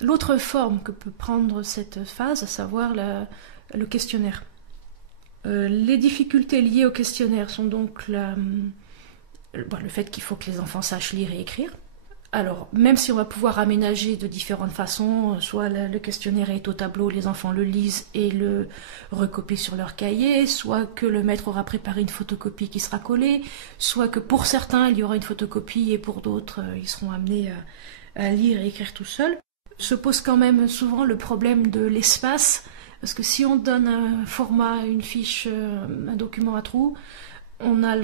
L'autre forme que peut prendre cette phase, à savoir le questionnaire. Les difficultés liées au questionnaire sont donc le fait qu'il faut que les enfants sachent lire et écrire. Alors, même si on va pouvoir aménager de différentes façons, soit le questionnaire est au tableau, les enfants le lisent et le recopient sur leur cahier, soit que le maître aura préparé une photocopie qui sera collée, soit que pour certains, il y aura une photocopie et pour d'autres, ils seront amenés à lire et écrire tout seuls. Se pose quand même souvent le problème de l'espace, parce que si on donne un format, une fiche, un document à trous, on a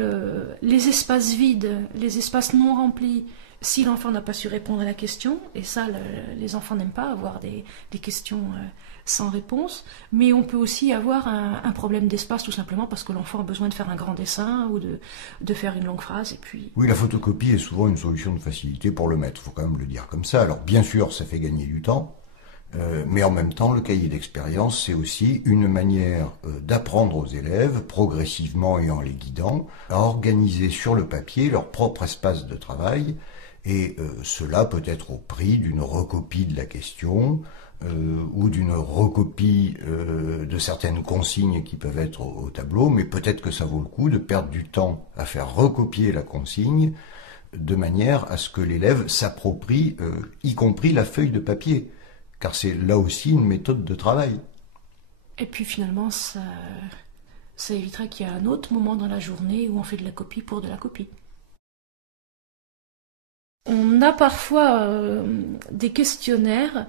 les espaces vides, les espaces non remplis, si l'enfant n'a pas su répondre à la question, et ça, les enfants n'aiment pas avoir des questions sans réponse, mais on peut aussi avoir un problème d'espace tout simplement parce que l'enfant a besoin de faire un grand dessin ou de faire une longue phrase, et puis... Oui, la photocopie est souvent une solution de facilité pour le maître, il faut quand même le dire comme ça. Alors bien sûr, ça fait gagner du temps, mais en même temps, le cahier d'expérience, c'est aussi une manière d'apprendre aux élèves, progressivement et en les guidant, à organiser sur le papier leur propre espace de travail, et cela peut être au prix d'une recopie de la question ou d'une recopie de certaines consignes qui peuvent être au tableau, mais peut-être que ça vaut le coup de perdre du temps à faire recopier la consigne de manière à ce que l'élève s'approprie, y compris la feuille de papier, car c'est là aussi une méthode de travail. Et puis finalement, ça évitera qu'il y ait un autre moment dans la journée où on fait de la copie pour de la copie. On a parfois des questionnaires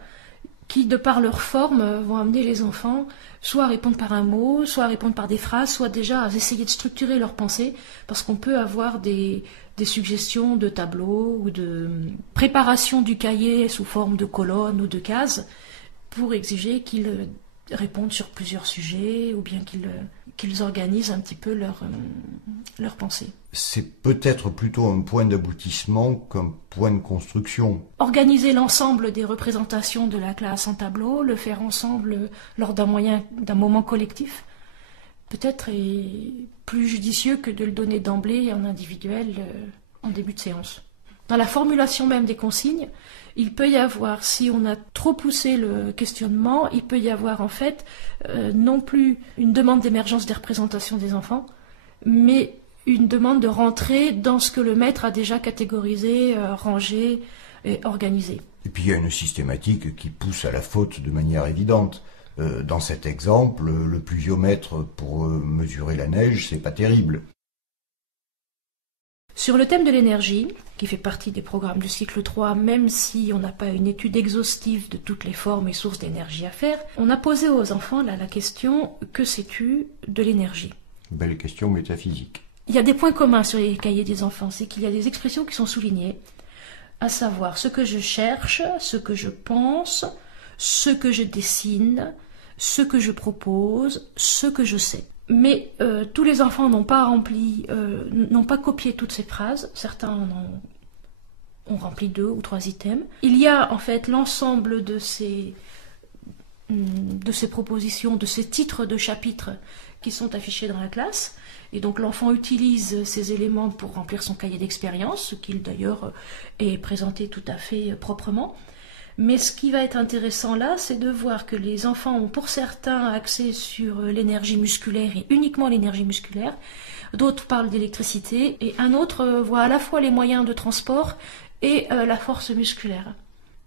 qui, de par leur forme, vont amener les enfants soit à répondre par un mot, soit à répondre par des phrases, soit déjà à essayer de structurer leur pensée, parce qu'on peut avoir des suggestions de tableaux ou de préparation du cahier sous forme de colonnes ou de cases pour exiger qu'ils répondent sur plusieurs sujets ou bien qu'ils organisent un petit peu leur pensée. C'est peut-être plutôt un point d'aboutissement qu'un point de construction. Organiser l'ensemble des représentations de la classe en tableau, le faire ensemble lors d'un moment collectif, peut-être est plus judicieux que de le donner d'emblée en individuel en début de séance. Dans la formulation même des consignes, il peut y avoir, si on a trop poussé le questionnement, il peut y avoir en fait non plus une demande d'émergence des représentations des enfants, mais une demande de rentrer dans ce que le maître a déjà catégorisé, rangé et organisé. Et puis il y a une systématique qui pousse à la faute de manière évidente. Dans cet exemple, le pluviomètre pour mesurer la neige, c'est pas terrible. Sur le thème de l'énergie, qui fait partie des programmes du cycle 3, même si on n'a pas une étude exhaustive de toutes les formes et sources d'énergie à faire, on a posé aux enfants la question « Que sais-tu de l'énergie ?» Belle question métaphysique. Il y a des points communs sur les cahiers des enfants, c'est qu'il y a des expressions qui sont soulignées, à savoir ce que je cherche, ce que je pense, ce que je dessine, ce que je propose, ce que je sais. Mais tous les enfants n'ont pas n'ont pas copié toutes ces phrases. Certains ont rempli 2 ou 3 items. Il y a en fait l'ensemble de ces propositions, de ces titres de chapitres qui sont affichés dans la classe. Et donc l'enfant utilise ces éléments pour remplir son cahier d'expérience, ce qui d'ailleurs est présenté tout à fait proprement. Mais ce qui va être intéressant là, c'est de voir que les enfants ont pour certains accès sur l'énergie musculaire et uniquement l'énergie musculaire. D'autres parlent d'électricité et un autre voit à la fois les moyens de transport et la force musculaire.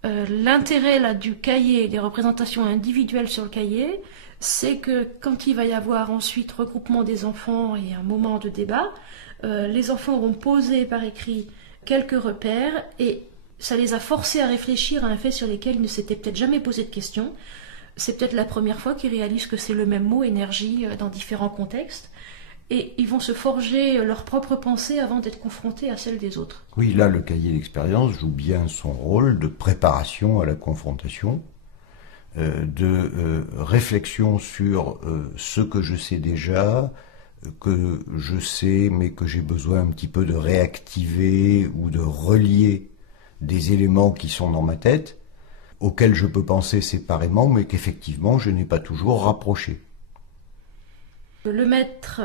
L'intérêt là du cahier, des représentations individuelles sur le cahier, c'est que quand il va y avoir ensuite regroupement des enfants et un moment de débat, les enfants auront posé par écrit quelques repères et ça les a forcés à réfléchir à un fait sur lequel ils ne s'étaient peut-être jamais posé de questions. C'est peut-être la première fois qu'ils réalisent que c'est le même mot, énergie, dans différents contextes. Et ils vont se forger leur propre pensée avant d'être confrontés à celle des autres. Oui, là, le cahier d'expérience joue bien son rôle de préparation à la confrontation, de réflexion sur ce que je sais déjà, que je sais mais que j'ai besoin un petit peu de réactiver ou de relier des éléments qui sont dans ma tête, auxquels je peux penser séparément, mais qu'effectivement je n'ai pas toujours rapproché. Le maître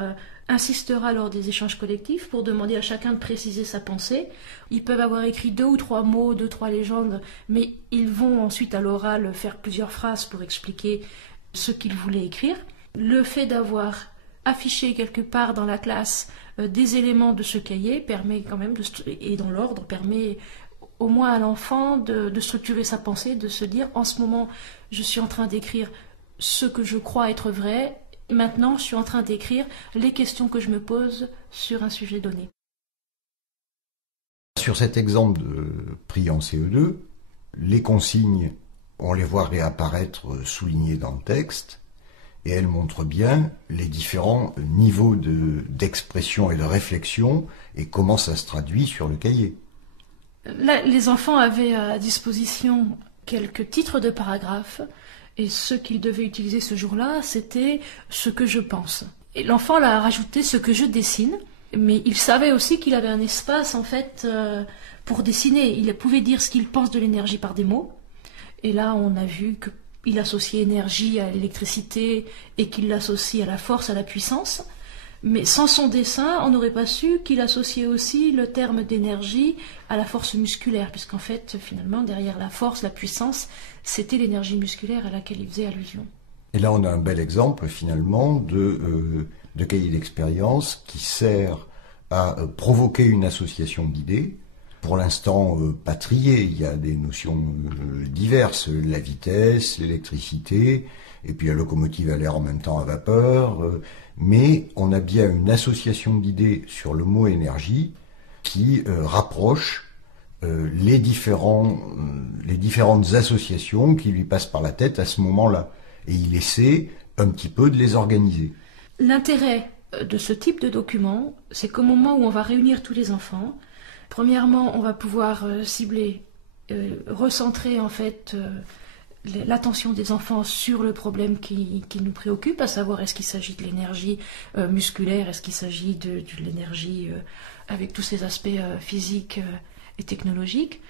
insistera lors des échanges collectifs pour demander à chacun de préciser sa pensée. Ils peuvent avoir écrit 2 ou 3 mots, 2 ou 3 légendes, mais ils vont ensuite à l'oral faire plusieurs phrases pour expliquer ce qu'ils voulaient écrire. Le fait d'avoir affiché quelque part dans la classe des éléments de ce cahier permet quand même, et dans l'ordre, permet au moins à l'enfant de structurer sa pensée, de se dire en ce moment je suis en train d'écrire ce que je crois être vrai. Maintenant, je suis en train d'écrire les questions que je me pose sur un sujet donné. Sur cet exemple pris en CE2, les consignes, on les voit réapparaître soulignées dans le texte, et elles montrent bien les différents niveaux d'expression et de réflexion, et comment ça se traduit sur le cahier. Là, les enfants avaient à disposition quelques titres de paragraphes, et ce qu'il devait utiliser ce jour-là, c'était ce que je pense. Et l'enfant l'a rajouté ce que je dessine, mais il savait aussi qu'il avait un espace en fait pour dessiner. Il pouvait dire ce qu'il pense de l'énergie par des mots. Et là, on a vu qu'il associait énergie à l'électricité et qu'il l'associe à la force, à la puissance. Mais sans son dessin, on n'aurait pas su qu'il associait aussi le terme d'énergie à la force musculaire, puisqu'en fait, finalement, derrière la force, la puissance, c'était l'énergie musculaire à laquelle il faisait allusion. Et là, on a un bel exemple, finalement, de cahier d'expérience qui sert à provoquer une association d'idées. Pour l'instant, pas triées. Il y a des notions diverses, la vitesse, l'électricité, et puis la locomotive à l'air en même temps à vapeur. Mais on a bien une association d'idées sur le mot énergie qui rapproche les différentes associations qui lui passent par la tête à ce moment-là. Et il essaie un petit peu de les organiser. L'intérêt de ce type de document, c'est qu'au moment où on va réunir tous les enfants, premièrement, on va pouvoir cibler, recentrer en fait l'attention des enfants sur le problème qui nous préoccupe, à savoir est-ce qu'il s'agit de l'énergie musculaire, est-ce qu'il s'agit de l'énergie avec tous ses aspects physiques et technologiques.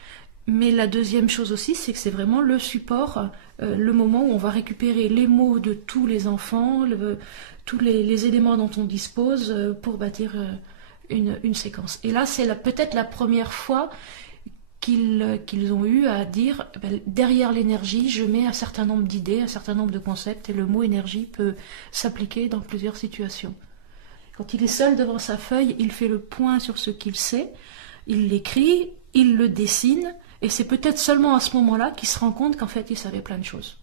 Mais la deuxième chose aussi, c'est que c'est vraiment le support, le moment où on va récupérer les mots de tous les enfants, tous les éléments dont on dispose pour bâtir une séquence. Et là, c'est peut-être la première fois qu'ils ont eu à dire derrière l'énergie, je mets un certain nombre d'idées, un certain nombre de concepts, et le mot énergie peut s'appliquer dans plusieurs situations. Quand il est seul devant sa feuille, il fait le point sur ce qu'il sait, il l'écrit, il le dessine, et c'est peut-être seulement à ce moment-là qu'il se rend compte qu'en fait il savait plein de choses.